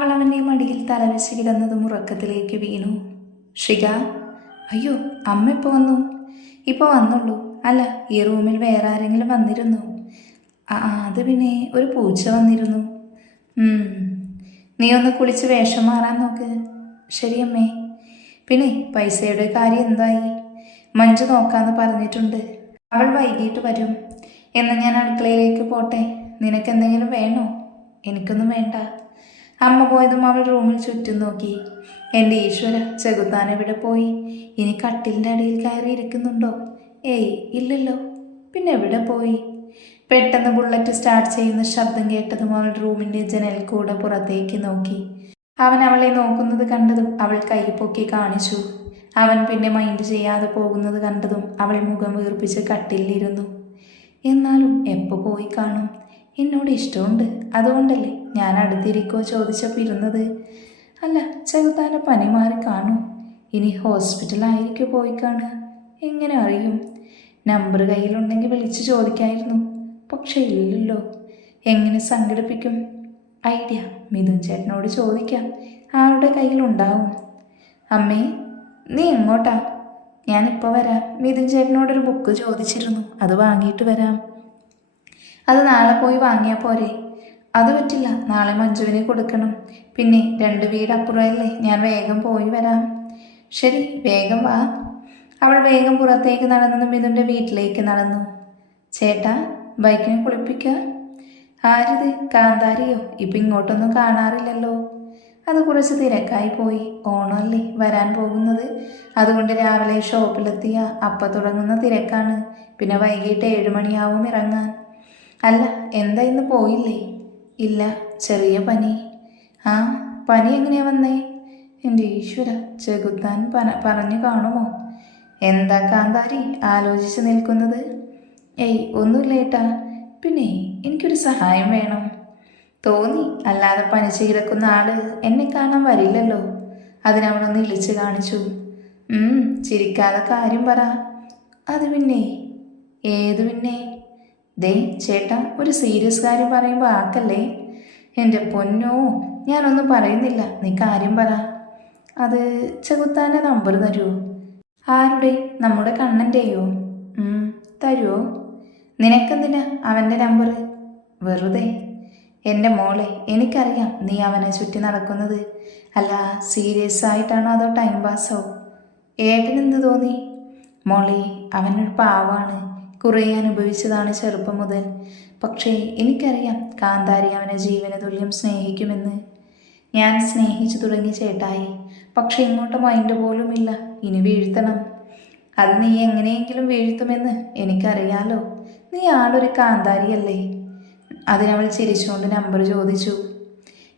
അവൾ അവൻ്റെ മടിയിൽ തലവെച്ച് കിടന്നതും ഉറക്കത്തിലേക്ക് വീണു. ഷിക, അയ്യോ അമ്മ ഇപ്പോൾ വന്നു? ഇപ്പോൾ വന്നുള്ളൂ. അല്ല, ഈ റൂമിൽ വേറെ ആരെങ്കിലും വന്നിരുന്നു? അത് പിന്നെ ഒരു പൂച്ച വന്നിരുന്നു. നീ ഒന്ന് കുളിച്ച് വേഷം മാറാൻ നോക്ക്. ശരി അമ്മേ. പിന്നെ പൈസയുടെ കാര്യം എന്തായി? മഞ്ജു നോക്കാമെന്ന് പറഞ്ഞിട്ടുണ്ട്. അവൾ വൈകിട്ട് വരും. എന്നാൽ ഞാൻ അടുക്കളയിലേക്ക് പോട്ടെ. നിനക്കെന്തെങ്കിലും വേണോ? എനിക്കൊന്നും വേണ്ട. അമ്മ പോയതും അവൾ റൂമിൽ ചുറ്റും നോക്കി. എൻ്റെ ഈശ്വര, ചെകുത്താൻ എവിടെ പോയി? ഇനി കട്ടിലിൻ്റെ അടിയിൽ കയറി ഇരിക്കുന്നുണ്ടോ? ഏയ് ഇല്ലല്ലോ. പിന്നെ എവിടെ പോയി? പെട്ടെന്ന് ബുള്ളറ്റ് സ്റ്റാർട്ട് ചെയ്യുന്ന ശബ്ദം കേട്ടതും അവൾ റൂമിൻ്റെ ജനൽ കൂടെ പുറത്തേക്ക് നോക്കി. അവൻ അവളെ നോക്കുന്നത് കണ്ടതും അവൾ കൈ പൊക്കി കാണിച്ചു. അവൻ പിന്നെ മൈൻഡ് ചെയ്യാതെ പോകുന്നത് കണ്ടതും അവൾ മുഖം വീർപ്പിച്ച് കട്ടിലിരുന്നു. എന്നാലും എപ്പോൾ പോയി കാണും? എന്നോട് ഇഷ്ടമുണ്ട്, അതുകൊണ്ടല്ലേ ഞാൻ അടുത്തിരിക്കോ ചോദിച്ചപ്പോൾ ഇരുന്നത്. അല്ല, ചെറുതാനെ പനി മാറി കാണൂ. ഇനി ഹോസ്പിറ്റലായിരിക്കും പോയി കാണുക. എങ്ങനെ അറിയും? നമ്പർ കയ്യിലുണ്ടെങ്കിൽ വിളിച്ച് ചോദിക്കായിരുന്നു. പക്ഷെ ഇല്ലല്ലോ. എങ്ങനെ സംഘടിപ്പിക്കും? ഐഡിയ, മിഥുൻ ചേട്ടനോട് ചോദിക്കാം. ആരുടെ കയ്യിലുണ്ടാവും? അമ്മേ, നീ എങ്ങോട്ടാ? ഞാനിപ്പോൾ വരാം. മിഥുൻ ചേട്ടനോടൊരു ബുക്ക് ചോദിച്ചിരുന്നു, അത് വാങ്ങിയിട്ട് വരാം. അത് നാളെ പോയി വാങ്ങിയാൽ പോരെ? അത് പറ്റില്ല, നാളെ മഞ്ജുവിനെ കൊടുക്കണം. പിന്നെ 2 വീട് അപ്പുറമല്ലേ, ഞാൻ വേഗം പോയി വരാം. ശരി, വേഗം വാ. അവൾ വേഗം പുറത്തേക്ക് നടന്നു മിഥുൻ്റെ വീട്ടിലേക്ക് നടന്നു. ചേട്ടാ, ബൈക്കിനെ കുളിപ്പിക്കുക. ആരിത്? കാന്താരിയോ? ഇപ്പം ഇങ്ങോട്ടൊന്നും കാണാറില്ലല്ലോ. അത് കുറച്ച് തിരക്കായി പോയി. ഓണമല്ലേ വരാൻ പോകുന്നത്, അതുകൊണ്ട് രാവിലെ ഷോപ്പിലെത്തിയ അപ്പം തുടങ്ങുന്ന തിരക്കാണ്. പിന്നെ വൈകിട്ട് 7 മണിയാവും ഇറങ്ങാൻ. അല്ല, എന്താ ഇന്ന് പോയില്ലേ? ഇല്ല, ചെറിയ പനി. ആ, പനി എങ്ങനെയാ വന്നേ? എൻ്റെ ഈശ്വര, ചെകുത്താൻ പറഞ്ഞു കാണുമോ? എന്താ കാന്താരി ആലോചിച്ച് നിൽക്കുന്നത്? ഏയ് ഒന്നുമില്ല ഏട്ടാ. പിന്നെ എനിക്കൊരു സഹായം വേണം. തോന്നി, അല്ലാതെ പനിച്ച് കിടക്കുന്ന ആള് എന്നെ കാണാൻ വരില്ലല്ലോ. അതിനവളൊന്ന് ഇളിച്ച് കാണിച്ചു. ചിരിക്കാതെ കാര്യം പറ. അത് പിന്നെ. ഏത് പിന്നെ? ദേ ചേട്ടാ, ഒരു സീരിയസ് കാര്യം പറയുമ്പോൾ ആക്കല്ലേ. എൻ്റെ പൊന്നോ, ഞാനൊന്നും പറയുന്നില്ല, നീ കാര്യം പറ. അത് ചെകുത്താൻ്റെ നമ്പർ തരുമോ? ആരുടെ? നമ്മുടെ കണ്ണൻ്റെയോ? തരുമോ? നിനക്കെന്തിനാ അവൻ്റെ നമ്പർ? വെറുതെ. എൻ്റെ മോളെ, എനിക്കറിയാം നീ അവനെ ചുറ്റി നടക്കുന്നത്. അല്ല, സീരിയസ് ആയിട്ടാണോ അതോ ടൈം പാസ്സോ? ഏട്ടനെന്ത് തോന്നി? മോളെ, അവനൊരു പാവാണ്. കുറേ അനുഭവിച്ചതാണ് ചെറുപ്പം മുതൽ. പക്ഷേ എനിക്കറിയാം കാന്താരി അവനെ ജീവന തുല്യം സ്നേഹിക്കുമെന്ന്. ഞാൻ സ്നേഹിച്ചു തുടങ്ങി ചേട്ടായി. പക്ഷെ ഇങ്ങോട്ട് മൈൻഡ് പോലുമില്ല. ഇനി വീഴ്ത്തണം. അത് നീ എങ്ങനെയെങ്കിലും വീഴ്ത്തുമെന്ന് എനിക്കറിയാലോ. നീ ആളൊരു കാന്താരിയല്ലേ. അതിനവൾ ചിരിച്ചുകൊണ്ട് നമ്പർ ചോദിച്ചു.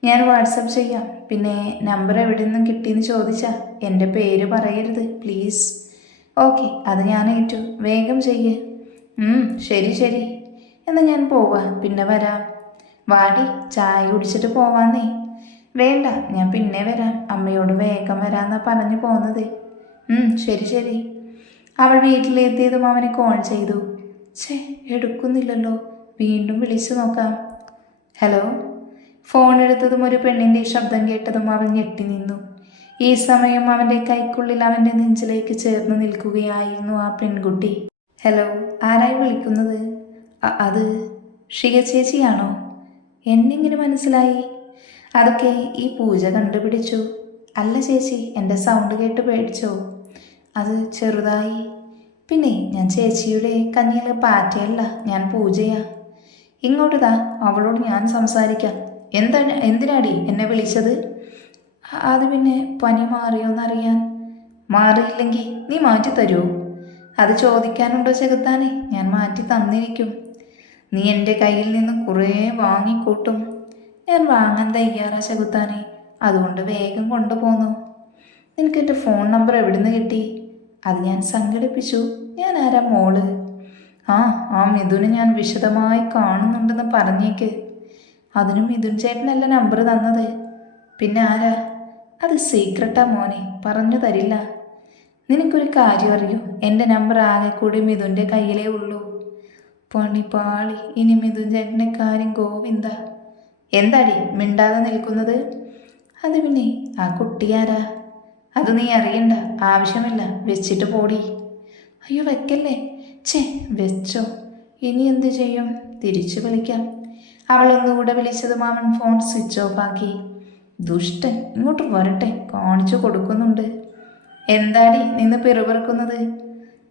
ഞാൻ വാട്സപ്പ് ചെയ്യാം. പിന്നെ നമ്പർ എവിടെ നിന്നും കിട്ടിയെന്ന് ചോദിച്ചാൽ എൻ്റെ പേര് പറയരുത് പ്ലീസ്. ഓക്കെ, അത് ഞാൻ ഏറ്റു. വേഗം ചെയ്യേ. ശരി ശരി. എന്നാൽ ഞാൻ പോവാം, പിന്നെ വരാം. വാടി, ചായ കുടിച്ചിട്ട് പോവാന്നേ. വേണ്ട, ഞാൻ പിന്നെ വരാം. അമ്മയോട് വേഗം വരാമെന്നാണ് പറഞ്ഞു പോകുന്നത്. ശരി ശരി. അവൾ വീട്ടിലെത്തിയതും അവനെ കോൾ ചെയ്തു. എടുക്കുന്നില്ലല്ലോ. വീണ്ടും വിളിച്ചു നോക്കാം. ഹലോ. ഫോൺ എടുത്തതും ഒരു പെണ്ണിൻ്റെ ശബ്ദം കേട്ടതും അവൾ ഞെട്ടി നിന്നു. ഈ സമയം അവൻ്റെ കൈക്കുള്ളിൽ അവൻ്റെ നെഞ്ചിലേക്ക് ചേർന്ന് നിൽക്കുകയായിരുന്നു ആ പെൺകുട്ടി. ഹലോ, ആരായി വിളിക്കുന്നത്? അത് ഷിക ചേച്ചിയാണോ? എന്നിങ്ങനെ മനസ്സിലായി? അതൊക്കെ ഈ പൂജ കണ്ടുപിടിച്ചു. അല്ല ചേച്ചി, എൻ്റെ സൗണ്ട് കേട്ട് പേടിച്ചോ? അത് ചെറുതായി. പിന്നെ ഞാൻ ചേച്ചിയുടെ കഞ്ഞിയിൽ പാറ്റയല്ല, ഞാൻ പൂജയാ. ഇങ്ങോട്ടുതാ, അവളോട് ഞാൻ സംസാരിക്കാം. എന്തിനാടി എന്നെ വിളിച്ചത്? അത് പിന്നെ പനി മാറിയോന്നറിയാൻ. മാറിയില്ലെങ്കിൽ നീ മാറ്റി തരുമോ? അത് ചോദിക്കാനുണ്ടോ ചെകുത്താനെ? ഞാൻ മാറ്റി തന്നിരിക്കും. നീ എൻ്റെ കയ്യിൽ നിന്ന് കുറേ വാങ്ങിക്കൂട്ടും. ഞാൻ വാങ്ങാൻ തയ്യാറാ ചെകുത്താനെ, അതുകൊണ്ട് വേഗം കൊണ്ടുപോന്നു. നിനക്ക് എൻ്റെ ഫോൺ നമ്പർ എവിടെ നിന്ന് കിട്ടി? അത് ഞാൻ സംഘടിപ്പിച്ചു. ഞാൻ ആരാ മോള്? ആ മിഥുനെ ഞാൻ വിശദമായി കാണുന്നുണ്ടെന്ന് പറഞ്ഞേക്ക്. അതിനും മിഥുൻ ചേട്ടനല്ല നമ്പർ തന്നത്. പിന്നെ ആരാ? അത് സീക്രട്ടാ മോനെ, പറഞ്ഞു തരില്ല. നിനക്കൊരു കാര്യം അറിയൂ, എൻ്റെ നമ്പർ ആകെ കൂടി മിഥുൻ്റെ കയ്യിലേ ഉള്ളൂ. പണിപ്പാളി. ഇനി മിഥുൻ ചേട്ടൻ്റെ കാര്യം ഗോവിന്ദ. എന്താടി മിണ്ടാതെ നിൽക്കുന്നത്? അത് പിന്നെ ആ കുട്ടിയാരാ? അത് നീ അറിയണ്ട, ആവശ്യമില്ല, വെച്ചിട്ട് പോടി. അയ്യോ വെക്കല്ലേ. ഛേ വെച്ചോ. ഇനി എന്തു ചെയ്യും? തിരിച്ചു വിളിക്കാം. അവൾ ഒന്നുകൂടെ വിളിച്ചതും അവൻ ഫോൺ സ്വിച്ച് ഓഫ് ആക്കി. ദുഷ്ടൻ, ഇങ്ങോട്ട് വരട്ടെ, കാണിച്ചു കൊടുക്കുന്നുണ്ട്. എന്താടി നിന്ന് പിറുപിറുക്കുന്നത്?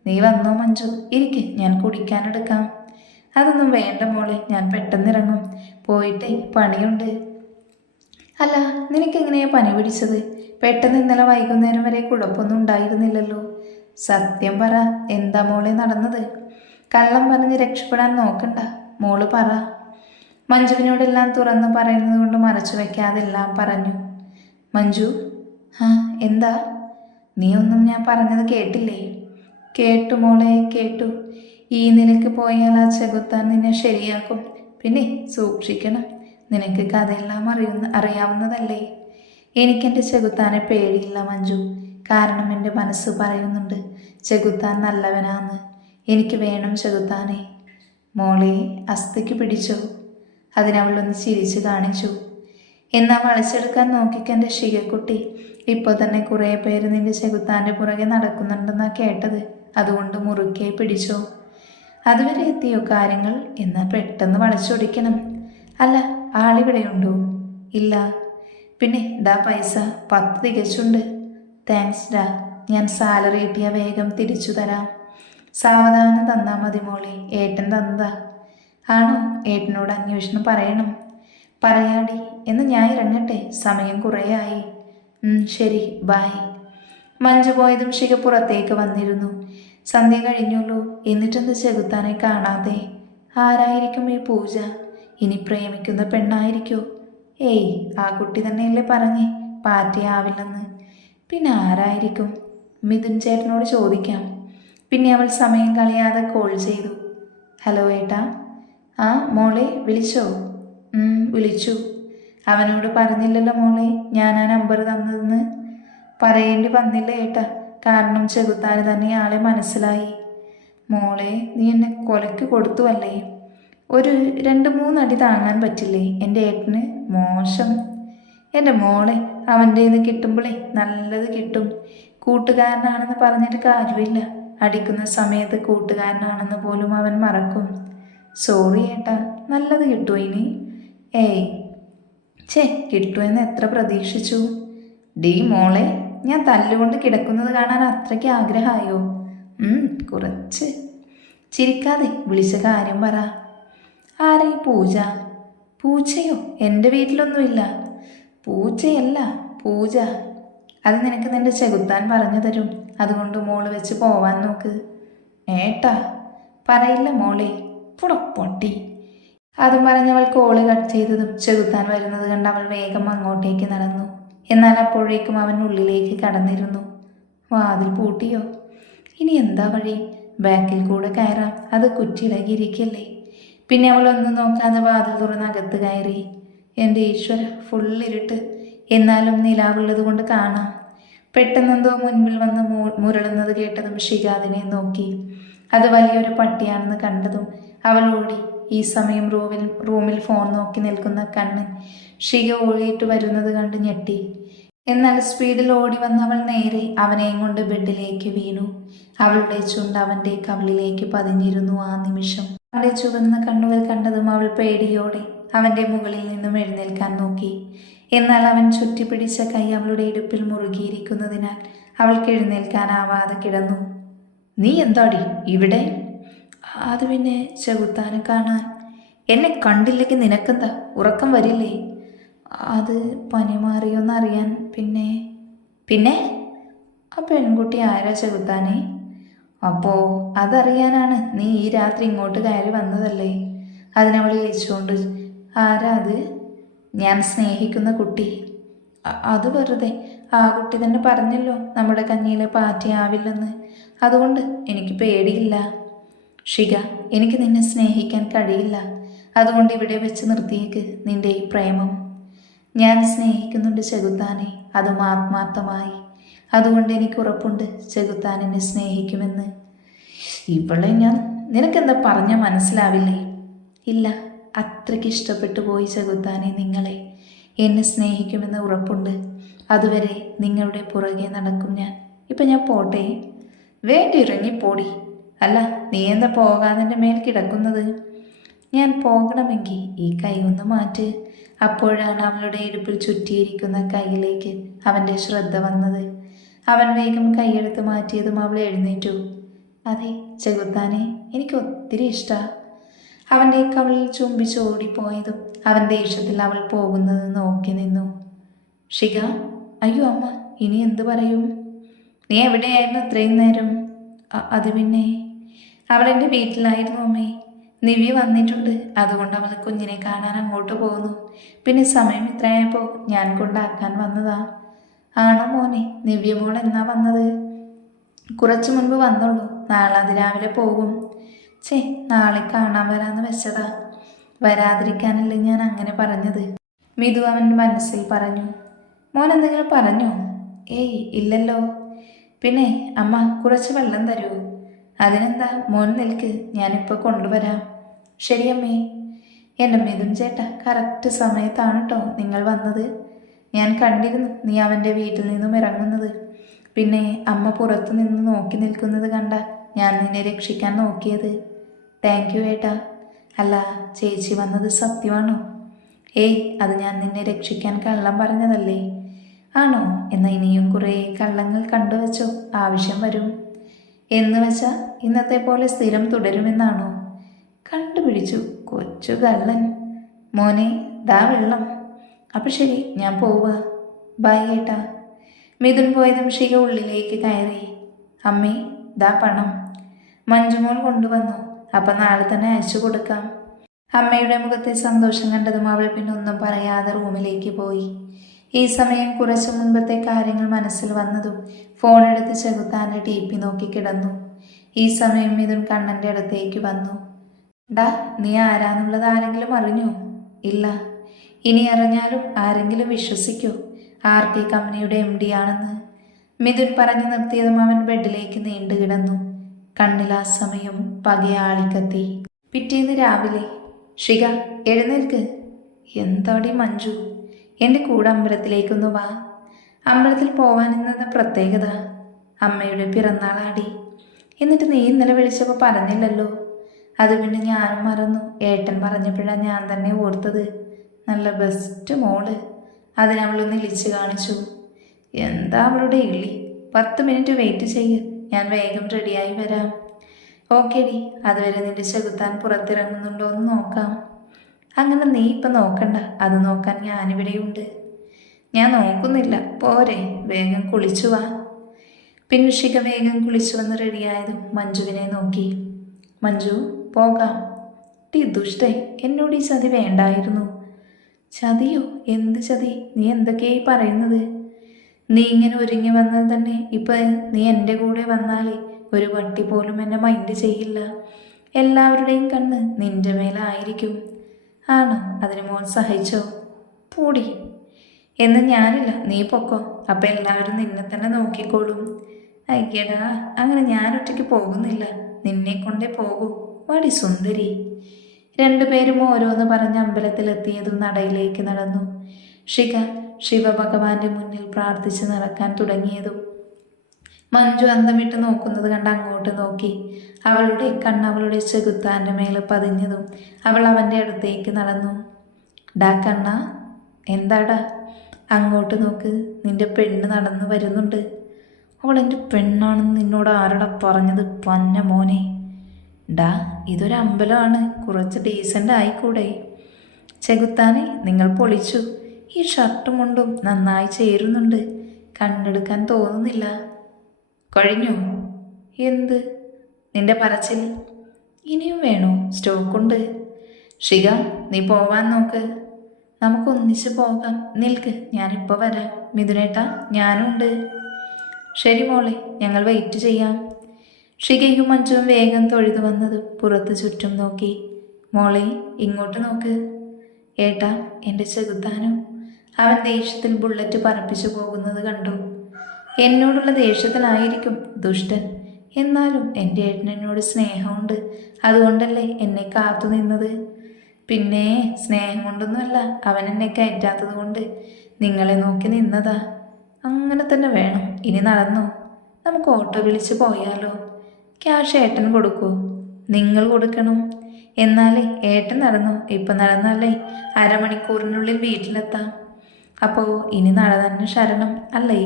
നീ വന്നോ മഞ്ജു, ഇരിക്ക്, ഞാൻ കുടിക്കാനെടുക്കാം. അതൊന്നും വേണ്ട മോളെ, ഞാൻ പെട്ടെന്നിറങ്ങും, പോയിട്ടേ പണിയുണ്ട്. അല്ല, നിനക്കെങ്ങനെയാ പനി പിടിച്ചത്? പെട്ടെന്ന് ഇന്നലെ വൈകുന്നേരം വരെ കുഴപ്പമൊന്നും ഉണ്ടായിരുന്നില്ലല്ലോ. സത്യം പറ, എന്താ മോളെ നടന്നത്? കള്ളം പറഞ്ഞ് രക്ഷപ്പെടാൻ നോക്കണ്ട, മോള് പറ. മഞ്ജുവിനോടെല്ലാം തുറന്നു പറയുന്നത് കൊണ്ട് മറച്ചു വയ്ക്കാതെല്ലാം പറഞ്ഞു. മഞ്ജു, ആ എന്താ? നീ ഒന്നും ഞാൻ പറഞ്ഞത് കേട്ടില്ലേ? കേട്ടു മോളെ, കേട്ടു. ഈ നിലയ്ക്ക് പോയാൽ ആ ചെകുത്താൻ നിന്നെ ശരിയാക്കും. പിന്നെ സൂക്ഷിക്കണം, നിനക്ക് കഥയെല്ലാം അറിയാവുന്നതല്ലേ. എനിക്കെൻ്റെ ചെകുത്താനെ പേടിയില്ല മഞ്ജു, കാരണം എൻ്റെ മനസ്സ് പറയുന്നുണ്ട് ചെകുത്താൻ നല്ലവനാന്ന്. എനിക്ക് വേണം ചെകുത്താനെ. മോളെ അസ്ഥിക്ക് പിടിച്ചോ? അതിനവളൊന്ന് ചിരിച്ചു കാണിച്ചു. എന്നാ വളച്ചെടുക്കാൻ നോക്കിക്കെൻ്റെ ഷികക്കുട്ടി. ഇപ്പോൾ തന്നെ കുറേ പേര് നിന്റെ ചെകുത്താൻ്റെ പുറകെ നടക്കുന്നുണ്ടെന്നാ കേട്ടത്, അതുകൊണ്ട് മുറുക്കെ പിടിച്ചോ. അതുവരെ എത്തിയോ കാര്യങ്ങൾ? എന്നാൽ പെട്ടെന്ന് വളച്ചൊടിക്കണം. അല്ല, ആളിവിടെയുണ്ടോ? ഇല്ല. പിന്നെ ദാ പൈസ 10 തികച്ചുണ്ട്. താങ്ക്സ് ഡാ, ഞാൻ സാലറി കിട്ടിയ വേഗം തിരിച്ചു തരാം. സാവധാനം തന്നാ മതി മോളെ, ഏട്ടൻ തന്നതാ. ആണോ? ഏട്ടനോട് അന്വേഷണം പറയണം. പറയാടി. എന്ന് ഞാൻ ഇറങ്ങട്ടെ, സമയം കുറേയായി. ശരി, ബായ്. മഞ്ജു പോയതും ഷിക പുറത്തേക്ക് വന്നിരുന്നു. സന്ധ്യ കഴിഞ്ഞുള്ളൂ, എന്നിട്ടെന്ത് ചെകുത്താനെ കാണാതെ? ആരായിരിക്കും ഈ പൂജ? ഇനി പ്രേമിക്കുന്ന പെണ്ണായിരിക്കോ? ഏയ്, ആ കുട്ടി തന്നെയല്ലേ പറഞ്ഞേ പാറ്റയാവില്ലെന്ന്. പിന്നെ ആരായിരിക്കും? മിഥുൻ ചേട്ടനോട് ചോദിക്കാം. പിന്നെ അവൾ സമയം കളയാതെ കോൾ ചെയ്തു. ഹലോ ഏട്ടാ. ആ മോളെ വിളിച്ചോ? വിളിച്ചു. അവനോട് പറഞ്ഞില്ലല്ലോ മോളെ ഞാൻ ആ നമ്പർ തന്നതെന്ന്? പറയേണ്ടി വന്നില്ല ഏട്ടാ, കാരണം ചെകുത്താന് തന്നെ ആളെ മനസ്സിലായി. മോളെ നീ എന്നെ കൊലയ്ക്ക് കൊടുത്തുവല്ലേ. ഒരു 2-3 അടി താങ്ങാൻ പറ്റില്ലേ എൻ്റെ ഏട്ടന്? മോശം. എൻ്റെ മോളെ, അവൻ്റെ നിന്ന് കിട്ടുമ്പോഴേ നല്ലത് കിട്ടും. കൂട്ടുകാരനാണെന്ന് പറഞ്ഞിട്ട് കാര്യമില്ല, അടിക്കുന്ന സമയത്ത് കൂട്ടുകാരനാണെന്ന് പോലും അവൻ മറക്കും. സോറി ഏട്ടാ, നല്ലത് കിട്ടുമോ ഇനി? ഏയ് കിട്ടുമെന്ന് എത്ര പ്രതീക്ഷിച്ചു? ഡീ മോളെ, ഞാൻ തല്ലുകൊണ്ട് കിടക്കുന്നത് കാണാൻ അത്രയ്ക്ക് ആഗ്രഹമായോ? കുറച്ച്. ചിരിക്കാതെ വിളിച്ച കാര്യം പറ. ആരെ? പൂജ. പൂച്ചയോ? എൻ്റെ വീട്ടിലൊന്നുമില്ല. പൂച്ചയല്ല, പൂജ. അത് നിനക്ക് നിൻ്റെ ചെകുത്താൻ പറഞ്ഞു തരും, അതുകൊണ്ട് മോള് വെച്ച് പോവാൻ നോക്ക്. ഏട്ടാ. പറയില്ല മോളെ, പൊട്ടി. അതും പറഞ്ഞവൾ കോള് കട്ട് ചെയ്തതും ചെകുത്താൻ വരുന്നത് കണ്ട് അവൾ വേഗം അങ്ങോട്ടേക്ക് നടന്നു. എന്നാൽ അപ്പോഴേക്കും അവൻ ഉള്ളിലേക്ക് കടന്നിരുന്നു. വാതിൽ പൂട്ടിയോ? ഇനി എന്താ വഴി? ബാക്കിൽ കൂടെ കയറാം, അത് കുറ്റിയിടകിയിരിക്കല്ലേ. പിന്നെ അവൾ ഒന്നും നോക്കാതെ വാതിൽ തുറന്ന് അകത്ത് കയറി. എൻ്റെ ഈശ്വര, ഫുള്ളിരുട്ട്, എന്നാലും നിലാവുള്ളത് കൊണ്ട് കാണാം. പെട്ടെന്നെന്തോ മുൻപിൽ വന്ന് മുരളുന്നത് കേട്ടതും ഷിക അതിനെ നോക്കി. അത് വലിയൊരു പട്ടിയാണെന്ന് കണ്ടതും അവൾ ഓടി. ഈ സമയം റൂമിൽ ഫോൺ നോക്കി നിൽക്കുന്ന കണ്ണൻ ഷിക ഓടിയിട്ട് വരുന്നത് കണ്ട് ഞെട്ടി. എന്നാൽ സ്പീഡിൽ ഓടി വന്ന അവൾ നേരെ അവനെയും കൊണ്ട് ബെഡിലേക്ക് വീണു. അവളുടെ ചുണ്ട് അവൻ്റെ കവിളിലേക്ക് പതിഞ്ഞിരുന്നു. ആ നിമിഷം അവൻ്റെ ചുവന്ന കണ്ണുകൾ കണ്ടതും അവൾ പേടിയോടെ അവൻ്റെ മുകളിൽ നിന്നും എഴുന്നേൽക്കാൻ നോക്കി. എന്നാൽ അവൻ ചുറ്റിപ്പിടിച്ച കൈ അവളുടെ ഇടുപ്പിൽ മുറുകിയിരിക്കുന്നതിനാൽ അവൾക്ക് എഴുന്നേൽക്കാനാവാതെ കിടന്നു. നീ എന്താടി ഇവിടെ? അത് പിന്നെ ചെകുത്താനെ കാണാൻ. എന്നെ കണ്ടില്ലെങ്കിൽ നിനക്കെന്താ, ഉറക്കം വരില്ലേ? അത് പനി മാറിയോന്നറിയാൻ. പിന്നെ ആ പെൺകുട്ടി ആരാ ചെകുത്താനെ? അപ്പോൾ അതറിയാനാണ് നീ ഈ രാത്രി ഇങ്ങോട്ട് കയറി വന്നതല്ലേ? അതിനവൾ വിളിച്ചുകൊണ്ട്. ആരാ അത്? ഞാൻ സ്നേഹിക്കുന്ന കുട്ടി. അത് വെറുതെ, ആ കുട്ടി തന്നെ പറഞ്ഞല്ലോ നമ്മുടെ കഞ്ഞിയിലെ പാറ്റയാവില്ലെന്ന്. അതുകൊണ്ട് എനിക്ക് പേടിയില്ല. ഷിക, എനിക്ക് നിന്നെ സ്നേഹിക്കാൻ കഴിയില്ല, അതുകൊണ്ട് ഇവിടെ വെച്ച് നിർത്തിയേക്ക് നിന്റെ ഈ പ്രേമം. ഞാൻ സ്നേഹിക്കുന്നുണ്ട് ചെകുത്താനെ, അതും ആത്മാർത്ഥമായി. അതുകൊണ്ട് എനിക്ക് ഉറപ്പുണ്ട് ചെകുത്താൻ എന്നെ സ്നേഹിക്കുമെന്ന്. ഇവളെ നിനക്കെന്താ പറഞ്ഞാൽ മനസ്സിലാവില്ലേ? ഇല്ല, അത്രയ്ക്ക് ഇഷ്ടപ്പെട്ടു പോയി ചെകുത്താനെ നിങ്ങളെ. എന്നെ സ്നേഹിക്കുമെന്ന് ഉറപ്പുണ്ട്. അതുവരെ നിങ്ങളുടെ പുറകെ നടക്കും ഞാൻ. ഇപ്പം ഞാൻ പോട്ടെ? വേണ്ടി ഇറങ്ങിപ്പോടി. അല്ല, നീ എന്താ പോകാതെ എൻ്റെ മേൽ കിടക്കുന്നത്? ഞാൻ പോകണമെങ്കിൽ ഈ കൈ ഒന്ന് മാറ്റ്. അപ്പോഴാണ് അവളുടെ ഇടുപ്പിൽ ചുറ്റിയിരിക്കുന്ന കൈയിലേക്ക് അവൻ്റെ ശ്രദ്ധ വന്നത്. അവൻ വേഗം കൈയെടുത്ത് മാറ്റിയതും അവൾ എഴുന്നേറ്റു. അതെ ചെകുത്താനെ, എനിക്ക് ഒത്തിരി ഇഷ്ടമാണ്. അവൻ്റെ കവളിൽ ചുംബിച്ച് ഓടിപ്പോയതും അവൻ ദേഷ്യത്തിൽ അവൾ പോകുന്നത് നോക്കി നിന്നു. ഷിക, അയ്യോ അമ്മ, ഇനി എന്തു പറയും? നീ എവിടെയായിരുന്നു ഇത്രയും നേരം? അത് പിന്നെ അവൾ എൻ്റെ വീട്ടിലായിരുന്നു അമ്മേ. നിവ്യ വന്നിട്ടുണ്ട്, അതുകൊണ്ട് അവൾ കുഞ്ഞിനെ കാണാൻ അങ്ങോട്ട് പോകുന്നു. പിന്നെ സമയം ഇത്രയായപ്പോൾ ഞാൻ കൊണ്ടാക്കാൻ വന്നതാ. ആണോ മോനെ? നിവ്യ മോൾ എന്നാ വന്നത്? കുറച്ചു മുൻപ് വന്നുള്ളൂ. നാളെ അതിരാവിലെ പോകും. നാളെ കാണാൻ വരാമെന്ന് വെച്ചതാ. വരാതിരിക്കാനല്ലേ ഞാൻ അങ്ങനെ പറഞ്ഞത്. മിതു അവൻ്റെ മനസ്സിൽ പറഞ്ഞു. മോൻ എന്തെങ്കിലും പറഞ്ഞോ? ഏയ് ഇല്ലല്ലോ. പിന്നെ അമ്മ കുറച്ച് വെള്ളം തരുമോ? അതിനെന്താ, മോൻ നിൽക്ക്, ഞാനിപ്പോൾ കൊണ്ടുവരാം. ശരിയമ്മേ. എൻ്റെ മിഥുൻ ചേട്ടാ, കറക്റ്റ് സമയത്താണ് കേട്ടോ നിങ്ങൾ വന്നത്. ഞാൻ കണ്ടിരുന്നു നീ അവൻ്റെ വീട്ടിൽ നിന്നും ഇറങ്ങുന്നത്. പിന്നെ അമ്മ പുറത്തു നിന്ന് നോക്കി നിൽക്കുന്നത് കണ്ട ഞാൻ നിന്നെ രക്ഷിക്കാൻ നോക്കിയത്. താങ്ക് യു ഏട്ടാ. അല്ല, ചേച്ചി വന്നത് സത്യമാണോ? ഏയ്, അത് ഞാൻ നിന്നെ രക്ഷിക്കാൻ കള്ളം പറഞ്ഞതല്ലേ. ആണോ? എന്നാൽ ഇനിയും കുറേ കള്ളങ്ങൾ കണ്ടുവച്ചോ, ആവശ്യം വരും. എന്ന് വെച്ചാൽ ഇന്നത്തെ പോലെ സ്ഥിരം തുടരുമെന്നാണോ? കണ്ടുപിടിച്ചു, കൊച്ചു കള്ളൻ. മോനെ, ദാ വെള്ളം. അപ്പം ശരി, ഞാൻ പോവുക. ബൈ ഏട്ടാ. മിഥുൻ പോയതും ഷിക ഉള്ളിലേക്ക് കയറി. അമ്മേ, ദാ പണം. മഞ്ജുമോൾ കൊണ്ടുവന്നു. അപ്പം നാളെ തന്നെ അയച്ചു കൊടുക്കാം. അമ്മയുടെ മുഖത്തെ സന്തോഷം കണ്ടതും അവൾ പിന്നെ ഒന്നും പറയാതെ റൂമിലേക്ക് പോയി. ഈ സമയം കുറച്ചു മുൻപത്തെ കാര്യങ്ങൾ മനസ്സിൽ വന്നതും ഫോണെടുത്ത് ചെകുത്താൻ്റെ TP നോക്കി കിടന്നു. ഈ സമയം മിഥുൻ കണ്ണൻ്റെ അടുത്തേക്ക് വന്നു. ഡാ, നീ ആരാന്നുള്ളത് ആരെങ്കിലും അറിഞ്ഞോ? ഇല്ല. ഇനി അറിഞ്ഞാലും ആരെങ്കിലും വിശ്വസിക്കോ RK കമ്പനിയുടെ MD ആണെന്ന്? മിഥുൻ പറഞ്ഞു നിർത്തിയതും അവൻ ബെഡിലേക്ക് നീണ്ടു കിടന്നു. കണ്ണിൽ ആ സമയം പകയാളിക്കത്തി. പിറ്റേന്ന് രാവിലെ. ഷിക, എഴുന്നേൽക്ക്. എന്താടി മഞ്ജു? എൻ്റെ കൂടെ അമ്പലത്തിലേക്കൊന്ന് വാ. അമ്പലത്തിൽ പോവാൻ ഇന്നത്തെ പ്രത്യേകത അമ്മയുടെ പിറന്നാളാടി. എന്നിട്ട് നീ ഇന്നലെ വിളിച്ചപ്പോൾ പറഞ്ഞില്ലല്ലോ. അത് പിന്നെ ഞാനും മറന്നു. ഏട്ടൻ പറഞ്ഞപ്പോഴാണ് ഞാൻ തന്നെ ഓർത്തത്. നല്ല ബെസ്റ്റ് മോള്. അതിനവളൊന്ന് ഇളിച്ച് കാണിച്ചു. എന്താ അവളുടെ ഇളി? 10 മിനിറ്റ് വെയിറ്റ് ചെയ്യ്, ഞാൻ വേഗം റെഡിയായി വരാം. ഓക്കേടി, അതുവരെ നിന്റെ ചെകുത്താൻ പുറത്തിറങ്ങുന്നുണ്ടോ എന്ന് നോക്കാം. അങ്ങനെ നീ ഇപ്പം നോക്കണ്ട, അത് നോക്കാൻ ഞാനിവിടെയുണ്ട്. ഞാൻ നോക്കുന്നില്ല, പോരെ, വേഗം കുളിച്ചു വാ. പിന്നെ ഷിക വേഗം കുളിച്ചു വന്ന് റെഡിയായതും മഞ്ജുവിനെ നോക്കി. മഞ്ജു, പോകാം. ദുഷ്ടേ, എന്നോട് ഈ ചതി വേണ്ടായിരുന്നു. ചതിയോ? എന്ത് ചതി? നീ എന്തൊക്കെയായി പറയുന്നത്? നീ ഇങ്ങനെ ഒരുങ്ങി വന്നത് തന്നെ ഇപ്പം നീ എൻ്റെ കൂടെ വന്നാലേ ഒരു വട്ടി പോലും എന്നെ മൈൻഡ് ചെയ്യില്ല. എല്ലാവരുടെയും കണ്ണ് നിന്റെ മേലായിരിക്കും. ആണോ? അതിന് മോൻ സഹിച്ചോ? പൂടി. എന്ന് ഞാനില്ല, നീ പൊക്കോ. അപ്പം എല്ലാവരും നിന്നെ തന്നെ നോക്കിക്കോളും. അയ്യടാ, അങ്ങനെ ഞാൻ ഒറ്റയ്ക്ക് പോകുന്നില്ല, നിന്നെ കൊണ്ടേ പോകൂ. വടി സുന്ദരി. രണ്ടുപേരും ഓരോന്ന് പറഞ്ഞ് അമ്പലത്തിലെത്തിയതും നടയിലേക്ക് നടന്നു. ഷിക ശിവഭഗവാന്റെ മുന്നിൽ പ്രാർത്ഥിച്ച് നടക്കാൻ തുടങ്ങിയതും മഞ്ജു അന്തം വിട്ട് നോക്കുന്നത് കണ്ട് അങ്ങോട്ട് നോക്കി. അവളുടെ കണ്ണ് അവളുടെ ചെകുത്താൻ്റെ മേലെ പതിഞ്ഞതും അവൾ അവൻ്റെ അടുത്തേക്ക് നടന്നു. ഡാ കണ്ണ, എന്താടാ? അങ്ങോട്ട് നോക്ക്, നിന്റെ പെണ്ണ് നടന്നു വരുന്നുണ്ട്. അവൾ എൻ്റെ പെണ്ണാണെന്ന് നിന്നോട് ആരോടാ പറഞ്ഞത് പന്ന മോനെ? ഡാ, ഇതൊരു അമ്പലമാണ്, കുറച്ച് ഡീസൻ്റ് ആയിക്കൂടെ? ചെകുത്താനെ, നിങ്ങൾ പൊളിച്ചു. ഈ ഷർട്ടും കൊണ്ടും നന്നായി ചേരുന്നുണ്ട്, കണ്ടെടുക്കാൻ തോന്നുന്നില്ല. കഴിഞ്ഞു? എന്ത്? നിന്റെ പറച്ചിൽ ഇനിയും വേണോ? സ്റ്റോക്കുണ്ട്. ഷിക, നീ പോവാൻ നോക്ക്. നമുക്കൊന്നിച്ച് പോകാം. നിൽക്ക്, ഞാനിപ്പോൾ വരാം. മിഥുനേട്ടാ, ഞാനുണ്ട്. ശരി മോളെ, ഞങ്ങൾ വെയിറ്റ് ചെയ്യാം. ഷികയും മഞ്ജുവും വേഗം തൊഴുതു വന്നത് പുറത്ത് ചുറ്റും നോക്കി. മോളെ, ഇങ്ങോട്ട് നോക്ക്. ഏട്ടാ, എൻ്റെ ചെകുത്താനോ? അവൻ ദേഷ്യത്തിൽ ബുള്ളറ്റ് പറപ്പിച്ചു പോകുന്നത് കണ്ടു. എന്നോടുള്ള ദേഷ്യത്തിലായിരിക്കും ദുഷ്ടൻ. എന്നാലും എൻ്റെ ഏട്ടൻ എന്നോട് സ്നേഹമുണ്ട്, അതുകൊണ്ടല്ലേ എന്നെ കാത്തു നിന്നത്. പിന്നെ സ്നേഹം കൊണ്ടൊന്നുമല്ല, അവൻ എന്നെ കയറ്റാത്തത് കൊണ്ട് നിങ്ങളെ നോക്കി നിന്നതാ. അങ്ങനെ തന്നെ വേണം. ഇനി നടന്നോ, നമുക്ക് ഓട്ടോ വിളിച്ച് പോയാലോ? ക്യാഷ് ഏട്ടൻ കൊടുക്കൂ? നിങ്ങൾ കൊടുക്കണം. എന്നാലേ ഏട്ടൻ നടന്നോ, ഇപ്പം നടന്നാലേ അരമണിക്കൂറിനുള്ളിൽ വീട്ടിലെത്താം. അപ്പോൾ ഇനി നട തന്നെ ശരണം അല്ലേ?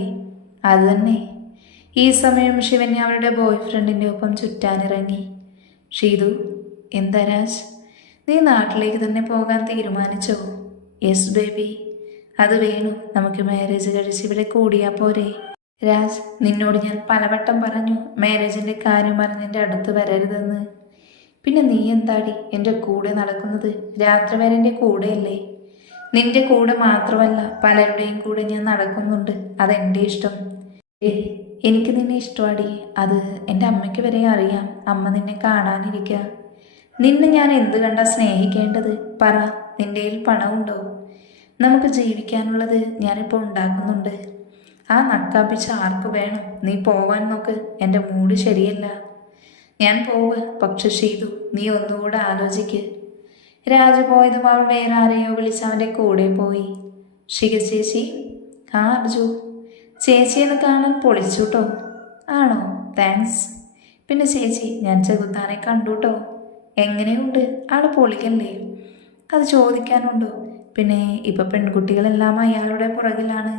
അത് തന്നെ. ഈ സമയം ശിവന്യ അവരുടെ ബോയ് ഫ്രണ്ടിൻ്റെ ഒപ്പം ചുറ്റാനിറങ്ങി. ഷീതു, എന്താ രാജ്, നീ നാട്ടിലേക്ക് തന്നെ പോകാൻ തീരുമാനിച്ചോ? Yes baby. അത് വേണു, നമുക്ക് മാരേജ് കഴിച്ച് ഇവിടെ കൂടിയാ പോരെ? രാജ്, നിന്നോട് ഞാൻ പലവട്ടം പറഞ്ഞു മാരേജിൻ്റെ കാര്യം പറഞ്ഞെൻ്റെ അടുത്ത് വരരുതെന്ന്. പിന്നെ നീ എന്താടി എൻ്റെ കൂടെ നടക്കുന്നത്? രാത്രി വരെ എൻ്റെ കൂടെയല്ലേ? നിന്റെ കൂടെ മാത്രമല്ല, പലരുടെയും കൂടെ ഞാൻ നടക്കുന്നുണ്ട്. അതെൻ്റെ ഇഷ്ടം. എനിക്ക് നിന്നെ ഇഷ്ടമാടി. അത് എൻ്റെ അമ്മയ്ക്ക് വരെ അറിയാം. അമ്മ നിന്നെ കാണാനിരിക്കുക. നിന്നെ ഞാൻ എന്ത് കണ്ടാ സ്നേഹിക്കേണ്ടത്? പറ, നിൻ്റെ കയ്യിൽ പണമുണ്ടോ? നമുക്ക് ജീവിക്കാനുള്ളത് ഞാനിപ്പോൾ ഉണ്ടാക്കുന്നുണ്ട്. ആ നക്കാപ്പിച്ച ആർക്ക് വേണം? നീ പോവാൻ നോക്ക്, എൻ്റെ മൂഡ് ശരിയല്ല. ഞാൻ പോവുക. പക്ഷെ ഷീതു, നീ ഒന്നുകൂടെ ആലോചിക്ക്. രാജു പോയതും അവൾ വേറെ ആരെയോ വിളിച്ച് അവൻ്റെ കൂടെ പോയി. ഷിക ചേച്ചി. ആ അർജു, ചേച്ചിയെന്ന് കാണാൻ പൊളിച്ചുട്ടോ. ആണോ? താങ്ക്സ്. പിന്നെ ചേച്ചി, ഞാൻ ചെകുത്താനെ കണ്ടുട്ടോ. എങ്ങനെയുണ്ട്? ആള് പൊളിക്കല്ലേ? അത് ചോദിക്കാനുണ്ടോ? പിന്നെ ഇപ്പം പെൺകുട്ടികളെല്ലാം അയാളുടെ പുറകിലാണ്.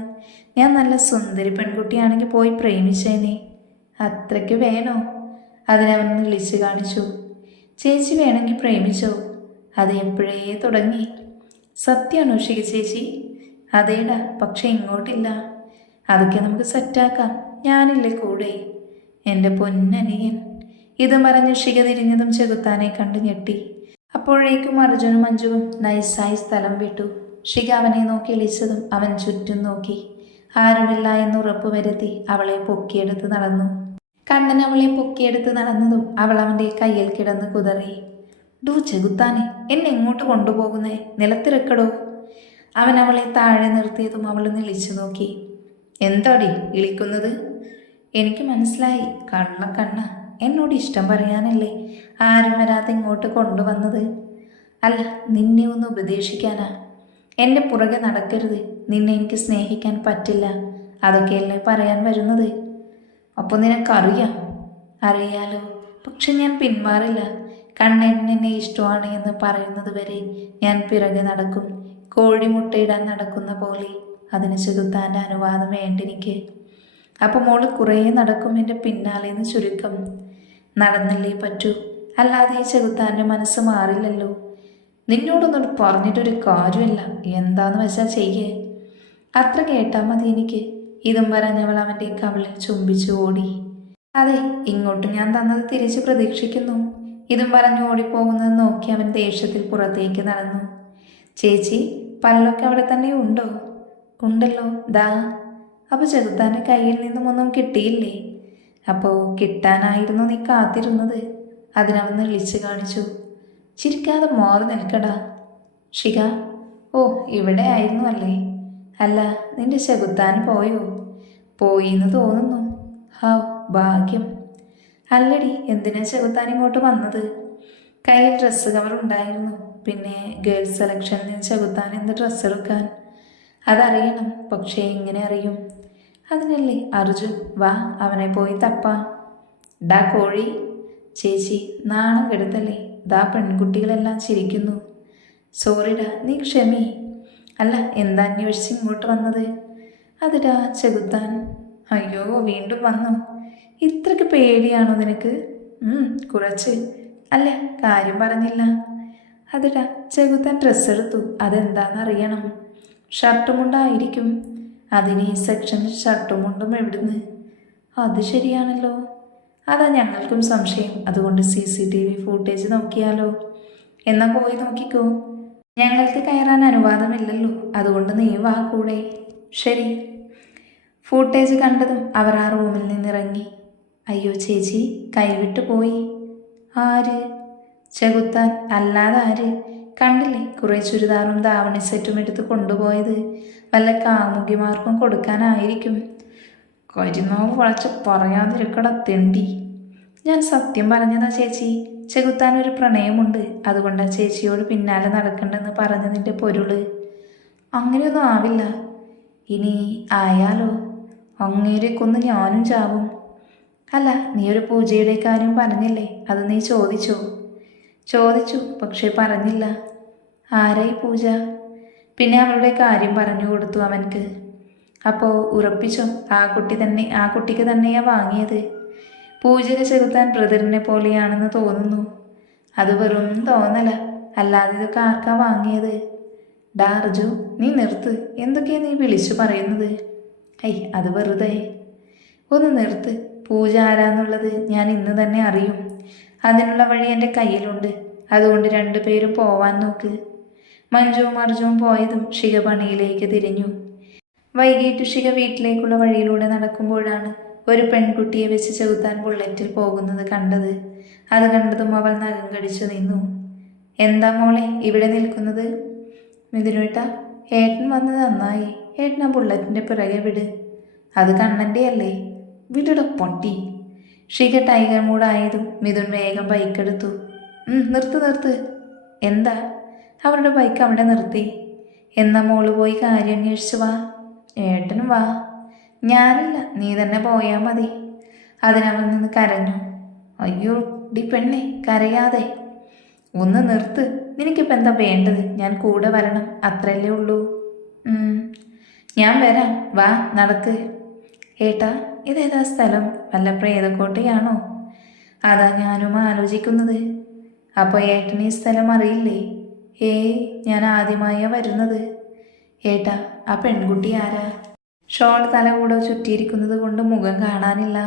ഞാൻ നല്ല സുന്ദരി പെൺകുട്ടിയാണെങ്കിൽ പോയി പ്രേമിച്ചേനെ. അത്രയ്ക്ക് വേണോ? അതിനവൻ വിളിച്ച് കാണിച്ചു. ചേച്ചി വേണമെങ്കിൽ പ്രേമിച്ചോ, അത് എപ്പോഴേ തുടങ്ങി. സത്യമാണോ ഷിക ചേച്ചി? അതേടാ, പക്ഷെ ഇങ്ങോട്ടില്ല. അതൊക്കെ നമുക്ക് സെറ്റാക്കാം. ഞാനില്ലേ കൂടെ, എൻ്റെ പൊന്നനിയൻ. ഇത് പറഞ്ഞ് ഷിക തിരിഞ്ഞതും ചെകുത്താനെ കണ്ട് ഞെട്ടി. അപ്പോഴേക്കും അർജുനും മഞ്ജുവും നൈസായി സ്ഥലം വിട്ടു. ഷിക അവനെ നോക്കി ഇളിച്ചതും അവൻ ചുറ്റും നോക്കി. ആരുമില്ല എന്ന് ഉറപ്പ് വരുത്തി അവളെ പൊക്കിയെടുത്ത് നടന്നു. കണ്ണൻ അവളെ പൊക്കിയെടുത്ത് നടന്നതും അവൾ അവൻ്റെ കയ്യിൽ കിടന്ന് കുതറി. ഡൂ ചെകുത്താനെ, എന്നെ എങ്ങോട്ട് കൊണ്ടുപോകുന്നേ? നിലത്തിരക്കടോ. അവൻ അവളെ താഴെ നിർത്തിയതും അവൾ നിളിച്ചു നോക്കി. എന്താടി ഇളിക്കുന്നത്? എനിക്ക് മനസ്സിലായി. കണ്ണ എന്നോട് ഇഷ്ടം പറയാനല്ലേ ആരും വരാതെ ഇങ്ങോട്ട് കൊണ്ടുവന്നത്? അല്ല, നിന്നെ ഒന്ന് ഉപദേശിക്കാനാ. എൻ്റെ പുറകെ നടക്കരുത്. നിന്നെ എനിക്ക് സ്നേഹിക്കാൻ പറ്റില്ല. അതൊക്കെയല്ലേ പറയാൻ വരുന്നത്. അപ്പോൾ നിനക്കറിയാം? അറിയാലോ, പക്ഷെ ഞാൻ പിന്മാറില്ല. കണ്ണേട്ടൻ എന്നെ ഇഷ്ടമാണ് എന്ന് പറയുന്നത് വരെ ഞാൻ പിറകെ നടക്കും. കോഴിമുട്ടയിടാൻ നടക്കുന്ന പോലെ. അതിന് ചെകുത്താൻ്റെ അനുവാദം വേണ്ടെനിക്ക്. അപ്പം മോള് കുറേ നടക്കും എൻ്റെ പിന്നാലേന്ന് ചുരുക്കം. നടന്നല്ലേ പറ്റൂ, അല്ലാതെ ഈ ചെകുത്താൻ്റെ മനസ്സ് മാറില്ലല്ലോ. നിന്നോടൊന്നും പറഞ്ഞിട്ടൊരു കാര്യമില്ല. എന്താന്ന് വെച്ചാൽ ചെയ്യേ. അത്ര കേട്ടാൽ മതി എനിക്ക്. ഇതും പറഞ്ഞവൾ അവൻ്റെ കവിളിൽ ചുംബിച്ചു ഓടി. അതെ, ഇങ്ങോട്ട് ഞാൻ തന്നത് തിരിച്ച് പ്രതീക്ഷിക്കുന്നു. ഇതും പറഞ്ഞു ഓടിപ്പോകുന്നത് നോക്കി അവൻ ദേഷ്യത്തിൽ പുറത്തേക്ക് നടന്നു. ചേച്ചി, പല്ലൊക്കെ അവിടെ തന്നെ ഉണ്ടോ? ഉണ്ടല്ലോ, ദാ. അപ്പോൾ ചെകുത്താൻ്റെ കയ്യിൽ നിന്നും ഒന്നും കിട്ടിയില്ലേ? അപ്പോൾ കിട്ടാനായിരുന്നു നീ കാത്തിരുന്നത്? അതിനവന്ന് വിളിച്ചു കാണിച്ചു. ചിരിക്കാതെ മാറി നിൽക്കടാ. ഷിക, ഓ ഇവിടെ ആയിരുന്നു അല്ലേ? അല്ല, നിന്റെ ചെകുത്താൻ പോയോ? പോയിന്ന് തോന്നുന്നു. ഹാവ് ഭാഗ്യം. അല്ലടി, എന്തിനാ ചെകുത്താൻ ഇങ്ങോട്ട് വന്നത്? കയ്യിൽ ഡ്രസ്സ് കവർ ഉണ്ടായിരുന്നു. പിന്നെ ഗേൾസ് സെലക്ഷനിൽ നിന്ന് ചെകുത്താൻ എന്ത് ഡ്രസ്സ് എടുക്കാൻ? അതറിയണം, പക്ഷേ എങ്ങനെ അറിയും? അതിനല്ലേ അർജുൻ, വാ അവനെ പോയി തപ്പാം. ഡാ കോഴി. ചേച്ചി, നാണം കെടുത്തല്ലേ? ദാ പെൺകുട്ടികളെല്ലാം ചിരിക്കുന്നു. സോറിഡാ, നീ ക്ഷമി. അല്ല, എന്താ അന്വേഷിച്ച് ഇങ്ങോട്ട് വന്നത്? അതിടാ ചെകുത്താൻ. അയ്യോ, വീണ്ടും വന്നു. ഇത്രയ്ക്ക് പേടിയാണോ നിനക്ക്? കുറച്ച്. അല്ല, കാര്യം പറഞ്ഞില്ല. അതിടാ ചെകുത്താൻ ഡ്രസ്സ് എടുത്തു. അതെന്താണെന്നറിയണം. ഷർട്ടുമുണ്ടായിരിക്കും. അതിന് ഈ സെക്ഷനിൽ ഷർട്ടുമുണ്ടും എവിടുന്ന്? അത് ശരിയാണല്ലോ. അതാ ഞങ്ങൾക്കും സംശയം. അതുകൊണ്ട് CCTV ഫൂട്ടേജ് നോക്കിയാലോ? എന്നാൽ പോയി നോക്കിക്കോ. ഞങ്ങൾക്ക് കയറാൻ അനുവാദമില്ലല്ലോ, അതുകൊണ്ട് നീ വാ കൂടെ. ശരി. ഫൂട്ടേജ് കണ്ടതും അവർ ആ റൂമിൽ നിന്നിറങ്ങി. അയ്യോ ചേച്ചി, കൈവിട്ടു പോയി. ആര്? ചെകുത്താൻ. അല്ലാതെ ആര്? കണ്ടില്ലേ, കുറേ ചുരിദാറും ധാവണി സെറ്റും എടുത്ത് കൊണ്ടുപോയത്. വല്ല കാമുകിമാർക്കും കൊടുക്കാനായിരിക്കും. കരിനാവ് വളച്ച് പറയാതിരിക്കട തെണ്ടി. ഞാൻ സത്യം പറഞ്ഞതാ ചേച്ചി. ചെകുത്താൻ ഒരു പ്രണയമുണ്ട്, അതുകൊണ്ടാ ചേച്ചിയോട് പിന്നാലെ നടക്കണ്ടെന്ന് പറഞ്ഞതിൻ്റെ പൊരുള്. അങ്ങനെയൊന്നും ആവില്ല. ഇനി ആയാലോ? അങ്ങേരെ കൊന്ന് ഞാനും ചാവും. അല്ല, നീ ഒരു പൂജയുടെ കാര്യം പറഞ്ഞില്ലേ, അത് നീ ചോദിച്ചോ? ചോദിച്ചു, പക്ഷെ പറഞ്ഞില്ല. ആരായി പൂജ? പിന്നെ അവളുടെ കാര്യം പറഞ്ഞു കൊടുത്തു അവൻക്ക്. അപ്പോൾ ഉറപ്പിച്ചോ ആ കുട്ടിക്ക് തന്നെയാ വാങ്ങിയത്? പൂജക ചെകുത്താൻ ബ്രദറിനെ പോലെയാണെന്ന് തോന്നുന്നു. അത് വെറും തോന്നല, അല്ലാതെ ഇതൊക്കെ ആർക്കാ വാങ്ങിയത്? ഡാ അർജു, നീ നിർത്ത്. എന്തൊക്കെയാ നീ വിളിച്ചു പറയുന്നത്? അത് വെറുതെ. ഒന്ന് നിർത്ത്. പൂജ ആരാന്നുള്ളത് ഞാൻ ഇന്ന് തന്നെ അറിയും. അതിനുള്ള വഴി എൻ്റെ കയ്യിലുണ്ട്. അതുകൊണ്ട് രണ്ടുപേരും പോവാൻ നോക്ക്. മഞ്ജുവും അർജുവും പോയതും ശിഖ പണിയിലേക്ക് തിരിഞ്ഞു. വൈകിട്ട് ശിഖ വീട്ടിലേക്കുള്ള വഴിയിലൂടെ നടക്കുമ്പോഴാണ് ഒരു പെൺകുട്ടിയെ വെച്ച് ചെകുത്താൻ ബുള്ളറ്റിൽ പോകുന്നത് കണ്ടത്. അത് കണ്ടതും അവൾ നഖം കടിച്ചു നിന്നു. എന്താ മോളെ ഇവിടെ നിൽക്കുന്നത്? മിഥുനേട്ടാ, ഏട്ടൻ വന്നത് നന്നായി. ഏട്ടൻ ആ ബുള്ളറ്റിൻ്റെ പിറകെ വിട്. അത് കണ്ണൻ്റെ അല്ലേ? വിടട പൊട്ടി. ശിഖ ടൈഗർ മൂടായതും മിഥുൻ വേഗം ബൈക്കെടുത്തു. നിർത്ത്. എന്താ? അവരുടെ ബൈക്ക് അവിടെ നിർത്തി. എന്നാ മോള് പോയി കാര്യം അന്വേഷിച്ചു വാ. ഏട്ടനും വാ. ഞാനില്ല, നീ തന്നെ പോയാൽ മതി. അതിനവൻ നിന്ന് കരഞ്ഞു. അയ്യോ ഡി പെണ്ണെ, കരയാതെ. ഒന്ന് നിർത്ത്. നിനക്കിപ്പോൾ എന്താ വേണ്ടത്? ഞാൻ കൂടെ വരണം, അത്രയല്ലേ ഉള്ളൂ. ഞാൻ വരാം, വാ നടക്ക്. ഏട്ടാ, ഇതേതാ സ്ഥലം? വല്ല പ്രേതക്കോട്ടയാണോ? അതാ ഞാനും ആലോചിക്കുന്നത്. അപ്പോൾ ഏട്ടന് ഈ സ്ഥലം അറിയില്ലേ? ഞാൻ ആദ്യമായാ വരുന്നത്. ഏട്ടാ, ആ പെൺകുട്ടി ആരാ? ഷോൾ തല കൂടെ ചുറ്റിയിരിക്കുന്നത് കൊണ്ട് മുഖം കാണാനില്ല.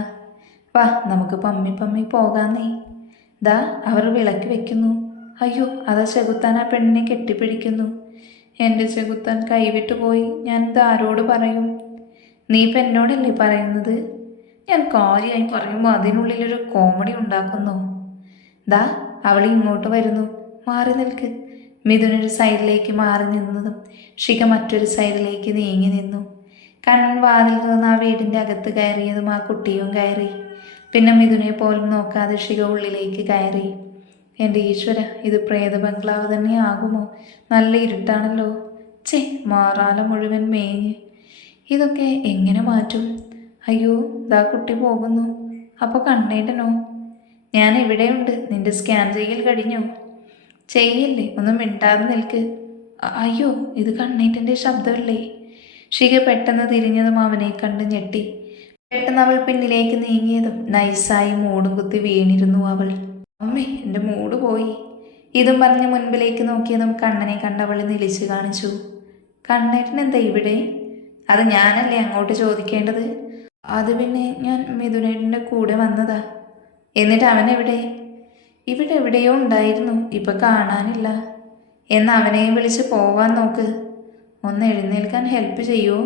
വാ, നമുക്ക് പമ്മി പോകാന്നേ. ദാ അവർ വിളക്ക് വെക്കുന്നു. അയ്യോ, അതാ ചെകുത്താൻ ആ പെണ്ണിനെ കെട്ടിപ്പിടിക്കുന്നു. എൻ്റെ ചെകുത്താൻ കൈവിട്ടു പോയി. ഞാൻ ഇതാരോട് പറയും? നീ ഇപ്പം എന്നോടല്ലേ പറയുന്നത്? ഞാൻ കാര്യമായി പറയുമ്പോൾ അതിനുള്ളിലൊരു കോമഡി ഉണ്ടാക്കുന്നു. ദാ അവൾ ഇങ്ങോട്ട് വരുന്നു. മാറി നിൽക്ക്. മിഥുനൊരു സൈഡിലേക്ക് മാറി നിന്നതും ശിഖ മറ്റൊരു സൈഡിലേക്ക് നീങ്ങി നിന്നു. കണ്ണൻ വാതിൽ തുറന്ന് ആ വീടിൻ്റെ അകത്ത് കയറിയതും ആ കുട്ടിയും കയറി. പിന്നെ മിഥുനെ പോലും നോക്കാതെ ശിഖ ഉള്ളിലേക്ക് കയറി. എൻ്റെ ഈശ്വര, ഇത് പ്രേത ബംഗ്ലാവ് തന്നെ ആകുമോ? നല്ല ഇരുട്ടാണല്ലോ. മാറാല മുഴുവൻ മേഞ്ഞ്. ഇതൊക്കെ എങ്ങനെ മാറ്റും? അയ്യോ, ദാ കുട്ടി പോകുന്നു. അപ്പോൾ കണ്ണേട്ടനോ? ഞാൻ ഇവിടെയുണ്ട്. നിന്റെ സ്കാൻ ചെയ്യൽ കഴിഞ്ഞോ? ചെയ്യല്ലേ, ഒന്നും മിണ്ടാതെ നിൽക്ക്. അയ്യോ, ഇത് കണ്ണേട്ടൻ്റെ ശബ്ദമല്ലേ? ശിഖ പെട്ടെന്ന് തിരിഞ്ഞതും അവനെ കണ്ട് ഞെട്ടി. പെട്ടെന്ന് അവൾ പിന്നിലേക്ക് നീങ്ങിയതും നൈസായി മൂടും കുത്തി വീണിരുന്നു അവൾ. അമ്മേ, എൻ്റെ മൂട് പോയി. ഇതും പറഞ്ഞ് മുൻപിലേക്ക് നോക്കിയതും കണ്ണനെ കണ്ടവൾ നിലിച്ചു കാണിച്ചു. കണ്ണേട്ടൻ എന്താ ഇവിടെ? അത് ഞാനല്ലേ അങ്ങോട്ട് ചോദിക്കേണ്ടത്? അത് പിന്നെ ഞാൻ മിഥുനേട്ടൻ്റെ കൂടെ വന്നതാ. എന്നിട്ട് അവനെവിടെ? ഇവിടെ എവിടെയോ ഉണ്ടായിരുന്നു, ഇപ്പം കാണാനില്ല. എന്ന് അവനെയും വിളിച്ച് പോവാൻ നോക്ക്. ഒന്ന് എഴുന്നേൽക്കാൻ ഹെൽപ്പ് ചെയ്യുമോ?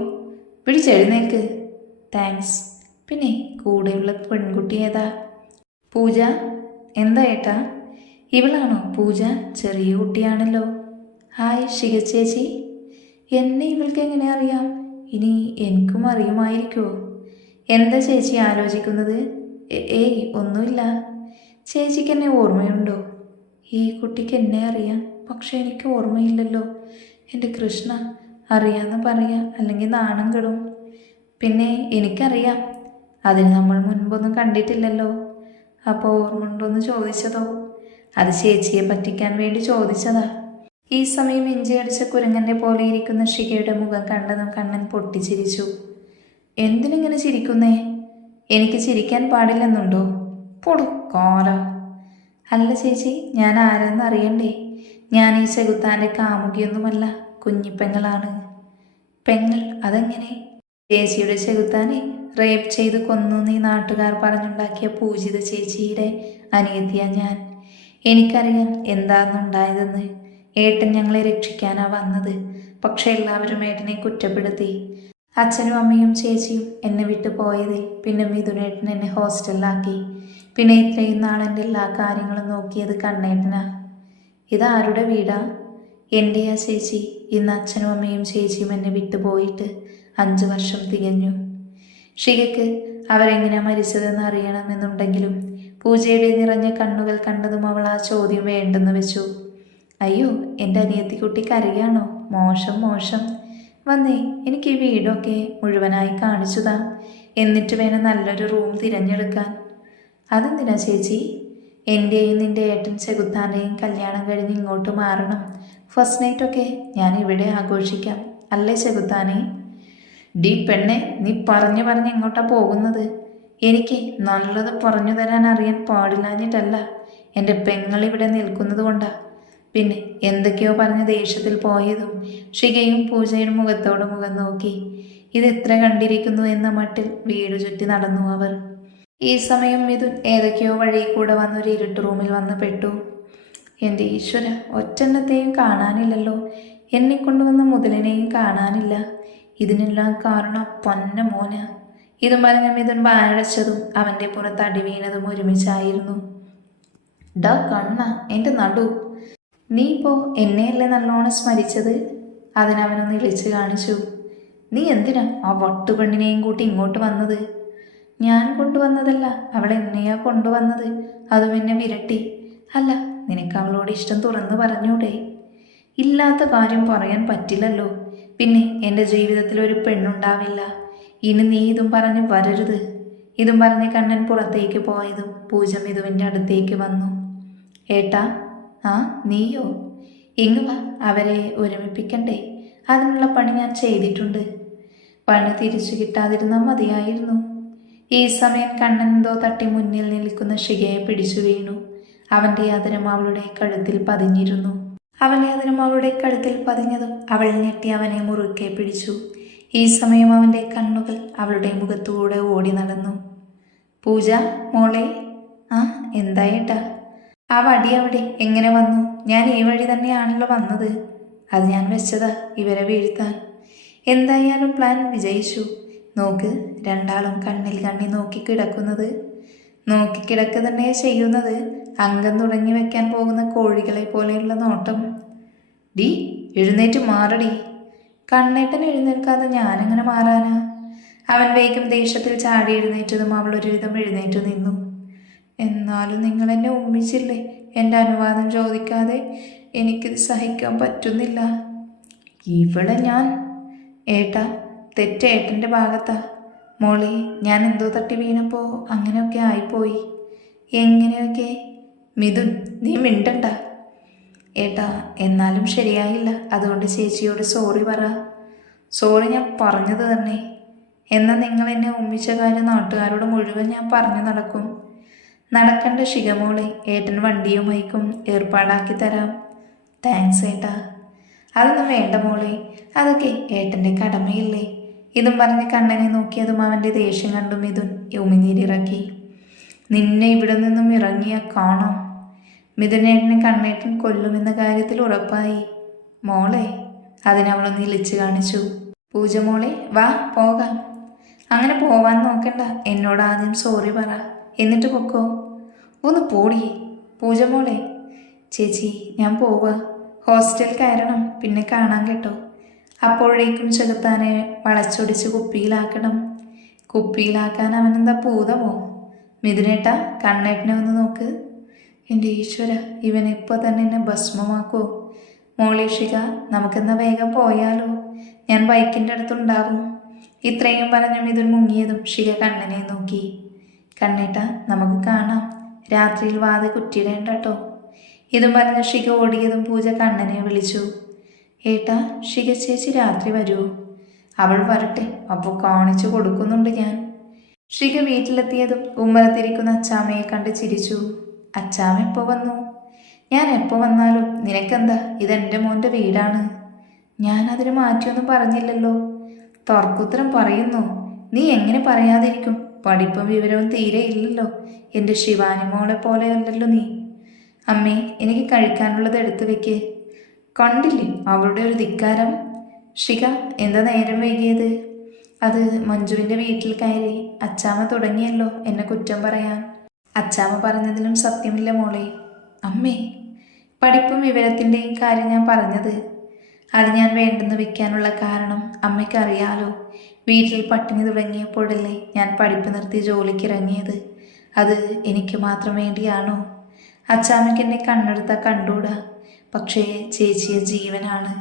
വിളിച്ചെഴുന്നേൽക്ക്. താങ്ക്സ്. പിന്നെ കൂടെയുള്ള പെൺകുട്ടി ഏതാ? പൂജ. എന്താ ഏട്ടാ? ഇവളാണോ പൂജ? ചെറിയ കുട്ടിയാണല്ലോ. ഹായ് ശിഖ ചേച്ചി. എന്നെ ഇവൾക്ക് എങ്ങനെ അറിയാം? ഇനി എനിക്കും അറിയുമായിരിക്കുമോ? എന്താ ചേച്ചി ആലോചിക്കുന്നത്? ഒന്നുമില്ല. ചേച്ചിക്ക് എന്നെ ഓർമ്മയുണ്ടോ? ഈ കുട്ടിക്ക് എന്നെ അറിയാം, പക്ഷെ എനിക്ക് ഓർമ്മയില്ലല്ലോ. എൻ്റെ കൃഷ്ണ, അറിയാമെന്ന് പറയാം, അല്ലെങ്കിൽ നാണം കെടും. പിന്നെ എനിക്കറിയാം, അതിന് നമ്മൾ മുൻപൊന്നും കണ്ടിട്ടില്ലല്ലോ. അപ്പോൾ ഓർമ്മ ഉണ്ടോയെന്ന് ചോദിച്ചതോ? അത് ചേച്ചിയെ പറ്റിക്കാൻ വേണ്ടി ചോദിച്ചതാ. ഈ സമയം ഇഞ്ചിയടിച്ച കുരങ്ങൻ്റെ പോലെ ഇരിക്കുന്ന ശിഖയുടെ മുഖം കണ്ടതും കണ്ണൻ പൊട്ടിച്ചിരിച്ചു. എന്തിനിങ്ങനെ ചിരിക്കുന്നേ? എനിക്ക് ചിരിക്കാൻ പാടില്ലെന്നുണ്ടോ? പൊടുക്കാല. അല്ല ചേച്ചി, ഞാൻ ആരാന്ന് അറിയണ്ടേ? ഞാൻ ഈ ചെകുത്താൻ്റെ കാമുകിയൊന്നുമല്ല, കുഞ്ഞിപ്പെങ്ങളാണ്. പെങ്ങൾ? അതെങ്ങനെ? ചേച്ചിയുടെ ചെകുത്താനെ റേപ്പ് ചെയ്ത് കൊന്നു നീ നാട്ടുകാർ പറഞ്ഞുണ്ടാക്കിയ പൂജിത ചേച്ചിയുടെ അനിയത്തിയാ ഞാൻ. എനിക്കറിയാം എന്താണെന്നുണ്ടായതെന്ന്. ഏട്ടൻ ഞങ്ങളെ രക്ഷിക്കാനാ വന്നത്. പക്ഷെ എല്ലാവരും ഏട്ടനെ കുറ്റപ്പെടുത്തി. അച്ഛനും അമ്മയും ചേച്ചിയും എന്നെ വിട്ടു പോയതിൽ പിന്നെ മിഥുനേട്ടൻ എന്നെ ഹോസ്റ്റലിലാക്കി. പിന്നെ ഇത്രയും നാളെൻ്റെ എല്ലാ കാര്യങ്ങളും നോക്കിയത് കണ്ണേട്ടനാ. ഇതാരുടെ വീടാ? എൻ്റെയാ ചേച്ചി. ഇന്ന് അച്ഛനും അമ്മയും ചേച്ചിയും എന്നെ വിട്ടുപോയിട്ട് 5 വർഷം തികഞ്ഞു. ശിഖയ്ക്ക് അവരെങ്ങനെയാണ് മരിച്ചതെന്ന് അറിയണമെന്നുണ്ടെങ്കിലും പൂജയുടെ നിറഞ്ഞ കണ്ണുകൾ കണ്ടതും അവൾ ആ ചോദ്യം വേണ്ടെന്ന് വെച്ചു. അയ്യോ, എൻ്റെ അനിയത്തിക്കുട്ടി കരയാണോ? മോശം മോശം. വന്നേ, എനിക്ക് ഈ വീടൊക്കെ മുഴുവനായി കാണിച്ചുതാ, എന്നിട്ട് വേണം നല്ലൊരു റൂം തിരഞ്ഞെടുക്കാൻ. അതെന്തിനാ ചേച്ചി? എൻ്റെയും നിൻ്റെ ഏട്ടൻ ചെകുത്താൻ്റെയും കല്യാണം കഴിഞ്ഞ് ഇങ്ങോട്ട് മാറണം. ഫസ്റ്റ് നൈറ്റൊക്കെ ഞാൻ ഇവിടെ ആഘോഷിക്കാം, അല്ലേ ചെകുത്താനെ? ഡി പെണ്ണെ, നീ പറഞ്ഞു എങ്ങോട്ടാ പോകുന്നത്? എനിക്ക് നല്ലത് പറഞ്ഞു തരാൻ അറിയാൻ പാടില്ലാഞ്ഞിട്ടല്ല, എൻ്റെ പെങ്ങളിവിടെ നിൽക്കുന്നത് കൊണ്ടാ. പിന്നെ എന്തൊക്കെയോ പറഞ്ഞ് ദേഷ്യത്തിൽ പോയതും ഷികയും പൂജയുടെ മുഖത്തോട് മുഖം നോക്കി. ഇതെത്ര കണ്ടിരിക്കുന്നു എന്ന മട്ടിൽ വീട് ചുറ്റി നടന്നു അവർ. ഈ സമയം മിഥുൻ ഏതൊക്കെയോ വഴി കൂടെ വന്നൊരു ഇരുട്ട് റൂമിൽ വന്ന് പെട്ടു. എൻ്റെ ഈശ്വര, ഒറ്റെണ്ണത്തെയും കാണാനില്ലല്ലോ, എന്നെ കൊണ്ടുവന്ന മുതലിനെയും കാണാനില്ല. ഇതിനെല്ലാം കാരണം പൊന്ന മോന. ഇതും പറഞ്ഞ മിഥുൻ വാഴച്ചതും അവൻ്റെ പുറത്ത് അടി വീണതും ഒരുമിച്ചായിരുന്നു. ഡാ കണ്ണ, എൻ്റെ നടു, നീ ഇപ്പോൾ എന്നെയല്ലേ നല്ലോണം സ്മരിച്ചത്? അതിനവനൊന്ന് ഇളിച്ച് കാണിച്ചു. നീ എന്തിനാ ആ വട്ടുപെണ്ണിനെയും കൂട്ടി ഇങ്ങോട്ട് വന്നത്? ഞാൻ കൊണ്ടുവന്നതല്ല, അവൾ എന്നെയാ കൊണ്ടുവന്നത്. അതും എന്നെ വിരട്ടി. അല്ല, നിനക്ക് അവളോട് ഇഷ്ടം തുറന്നു പറഞ്ഞൂടെ? ഇല്ലാത്ത കാര്യം പറയാൻ പറ്റില്ലല്ലോ. പിന്നെ എൻ്റെ ജീവിതത്തിൽ ഒരു പെണ്ണുണ്ടാവില്ല. ഇനി നീ ഇതും പറഞ്ഞ് വരരുത്. ഇതും പറഞ്ഞ് കണ്ണൻ പുറത്തേക്ക് പോയതും പൂജ മിഥുവിൻ്റെ അടുത്തേക്ക് വന്നു. ഏട്ടാ. ആ, നീയോ? ഇങ്ങ് വാ, അവരെ ഒരുമിപ്പിക്കണ്ടേ? അതിനുള്ള പണി ഞാൻ ചെയ്തിട്ടുണ്ട്. പണി തിരിച്ചു കിട്ടാതിരുന്നാൽ മതിയായിരുന്നു. ഈ സമയം കണ്ണൻ എന്തോ തട്ടി മുന്നിൽ നിൽക്കുന്ന ഷികയെ പിടിച്ചു വീണു. അവൻ്റെ ആദരം അവളുടെ കഴുത്തിൽ പതിഞ്ഞിരുന്നു. അവൻ്റെ ആദരം അവളുടെ കഴുത്തിൽ പതിഞ്ഞതും അവൾ ഞെട്ടി അവനെ മുറുക്കെ പിടിച്ചു. ഈ സമയം അവൻ്റെ കണ്ണുകൾ അവളുടെ മുഖത്തൂടെ ഓടി നടന്നു. പൂജ മോളെ. ആ, എന്തായിട്ടാ? ആ വടി അവിടെ എങ്ങനെ വന്നു? ഞാൻ ഈ വഴി തന്നെയാണല്ലോ വന്നത്. അത് ഞാൻ വെച്ചതാ ഇവരെ വീഴ്ത്താൻ. എന്തായാലും പ്ലാൻ വിജയിച്ചു. നോക്ക്, രണ്ടാളും കണ്ണിൽ കണ്ണി നോക്കിക്കിടക്കുന്നത്. നോക്കിക്കിടക്ക് തന്നെ ചെയ്യുന്നത്. അംഗം തുടങ്ങി വെക്കാൻ പോകുന്ന കോഴികളെ പോലെയുള്ള നോട്ടം. ഡി, എഴുന്നേറ്റ് മാറടി. കണ്ണേട്ടൻ എഴുന്നേൽക്കാതെ ഞാനെങ്ങനെ മാറാനാ? അവൻ വേഗം ദേഷ്യത്തിൽ ചാടി എഴുന്നേറ്റതും അവൾ ഒരുവിധം എഴുന്നേറ്റു നിന്നു. എന്നാലും നിങ്ങൾ എന്നെ ഉമ്മിച്ചില്ലേ? എൻ്റെ അനുവാദം ചോദിക്കാതെ. എനിക്കിത് സഹിക്കാൻ പറ്റുന്നില്ല. ഇവിടെ ഞാൻ. ഏട്ടാ, തെറ്റ് ഏട്ടൻ്റെ ഭാഗത്താ. മോളെ, ഞാൻ എന്തോ തട്ടി വീണപ്പോൾ അങ്ങനെയൊക്കെ ആയിപ്പോയി. എങ്ങനെയൊക്കെ? മിഥുൻ, നീ മിണ്ടണ്ട. ഏട്ടാ, എന്നാലും ശരിയായില്ല. അതുകൊണ്ട് ചേച്ചിയോട് സോറി പറ. സോറി ഞാൻ പറഞ്ഞത് തന്നെ. എന്നാൽ നിങ്ങൾ എന്നെ ഉമ്മിച്ച കാര്യം നാട്ടുകാരോട് മുഴുവൻ ഞാൻ പറഞ്ഞു നടക്കും. നടക്കണ്ട ഷികമോളെ, ഏട്ടൻ വണ്ടിയും ബൈക്കും ഏർപ്പാടാക്കി തരാം. താങ്ക്സ് ഏട്ടാ. അതൊന്നും വേണ്ട മോളെ, അതൊക്കെ ഏട്ടൻ്റെ കടമയില്ലേ. ഇതും പറഞ്ഞ് കണ്ണനെ നോക്കിയതും അവൻ്റെ ദേഷ്യം കണ്ടു മിഥുൻ ഉമിനീരിറക്കി. നിന്നെ ഇവിടെ നിന്നും ഇറങ്ങിയ കാണാം. മിഥുനേട്ടനെ കണ്ണേട്ടൻ കൊല്ലുമെന്ന കാര്യത്തിൽ ഉറപ്പായി. മോളെ, അതിനവളൊന്ന് ഇളിച്ച് കാണിച്ചു. പൂജ മോളെ, വാ പോകാം. അങ്ങനെ പോവാൻ നോക്കണ്ട. എന്നോട് ആദ്യം സോറി പറ, എന്നിട്ട് പൊക്കോ. ഒന്ന് പോടി. പൂജ മോളെ. ചേച്ചി, ഞാൻ പോവാ. ഹോസ്റ്റൽ കയറണം, പിന്നെ കാണാൻ കേട്ടോ. അപ്പോഴേക്കും ചെകുത്താനെ വളച്ചൊടിച്ച് കുപ്പിയിലാക്കണം. കുപ്പിയിലാക്കാൻ അവനെന്താ പൂതമോ? മിഥുനേട്ട, കണ്ണേട്ടനെ ഒന്ന് നോക്ക്. എൻ്റെ ഈശ്വര, ഇവനിപ്പോൾ തന്നെ എന്നെ ഭസ്മമാക്കുമോ? മോളീഷിക, നമുക്കെന്നാ വേഗം പോയാലോ? ഞാൻ ബൈക്കിൻ്റെ അടുത്തുണ്ടാവും. ഇത്രയും പറഞ്ഞ മിഥുൻ മുങ്ങിയതും ഷിക കണ്ണനെ നോക്കി. കണ്ണേട്ട, നമുക്ക് കാണാം. രാത്രിയിൽ വാത് കുറ്റിയിടേണ്ട കേട്ടോ. ഇതും പറഞ്ഞ ഷിക ഓടിയതും പൂജ കണ്ണനെ വിളിച്ചു. ഏട്ടാ, ഷിക ചേച്ചി രാത്രി വരുമോ? അവൾ വരട്ടെ, അപ്പോൾ കാണിച്ചു കൊടുക്കുന്നുണ്ട് ഞാൻ. ഷിക വീട്ടിലെത്തിയതും ഉമ്മറത്തിരിക്കുന്ന അച്ചാമ്മയെ കണ്ട് ചിരിച്ചു. അച്ചാമ്മ എപ്പോൾ വന്നു? ഞാൻ എപ്പോൾ വന്നാലും നിനക്കെന്താ? ഇതെൻ്റെ മോൻ്റെ വീടാണ്. ഞാനതിന് മാറ്റിയൊന്നും പറഞ്ഞില്ലല്ലോ. തർക്കുത്തരം പറയുന്നു. നീ എങ്ങനെ പറയാതിരിക്കും? പഠിപ്പും വിവരവും തീരെ ഇല്ലല്ലോ. എൻ്റെ ശിവാനി മോളെ പോലെയല്ലല്ലോ നീ. അമ്മേ, എനിക്ക് കഴിക്കാനുള്ളത് എടുത്തു വെക്ക്. കണ്ടില്ലേ അവളുടെ ഒരു ധിക്കാരം? ഷിക, എന്താ നേരം വൈകിയത്? അത് മഞ്ജുവിൻ്റെ വീട്ടിൽ കയറി അച്ചാമ്മ തുടങ്ങിയല്ലോ എന്നെ കുറ്റം പറയാൻ. അച്ചാമ്മ പറഞ്ഞതിലും സത്യമില്ല മോളെ. അമ്മേ, പഠിപ്പും വിവരത്തിൻ്റെയും കാര്യം ഞാൻ പറഞ്ഞത്. അത് ഞാൻ വേണ്ടെന്ന് വെക്കാനുള്ള കാരണം അമ്മയ്ക്കറിയാലോ. വീട്ടിൽ പട്ടിണി തുടങ്ങിയപ്പോഴല്ലേ ഞാൻ പഠിപ്പ് നിർത്തി ജോലിക്ക് ഇറങ്ങിയത്. അത് എനിക്ക് മാത്രം വേണ്ടിയാണോ? അച്ചാമ്മയ്ക്ക് എന്നെ കണ്ണെടുത്താൽ കണ്ടൂടാ, പക്ഷേ ചേച്ചിയെ ജീവനാണ്.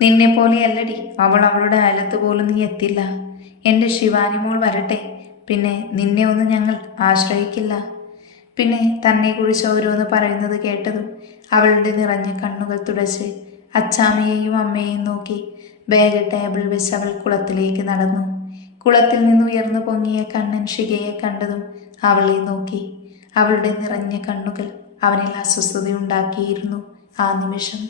നിന്നെ പോലെയല്ലടി അവൾ, അവളുടെ അയലത്ത് പോലും നീ എത്തില്ല. എൻ്റെ ശിവാനി മോൾ വരട്ടെ, പിന്നെ നിന്നെ ഒന്നും ഞങ്ങൾ ആശ്രയിക്കില്ല. പിന്നെ തന്നെക്കുറിച്ച് ഓരോന്ന് പറയുന്നത് കേട്ടതും അവളുടെ നിറഞ്ഞ കണ്ണുകൾ തുടച്ച് അച്ചാമ്മയെയും അമ്മയെയും നോക്കി ബാഗ് ടേബിളിൽ വെച്ച് അവൾ കുളത്തിലേക്ക് നടന്നു. കുളത്തിൽ നിന്ന് ഉയർന്നു പൊങ്ങിയ കണ്ണൻ ഷികയെ കണ്ടതും അവളെ നോക്കി. അവളുടെ നിറഞ്ഞ കണ്ണുകൾ അവനിൽ അസ്വസ്ഥതയുണ്ടാക്കിയിരുന്നു ആ നിമിഷം.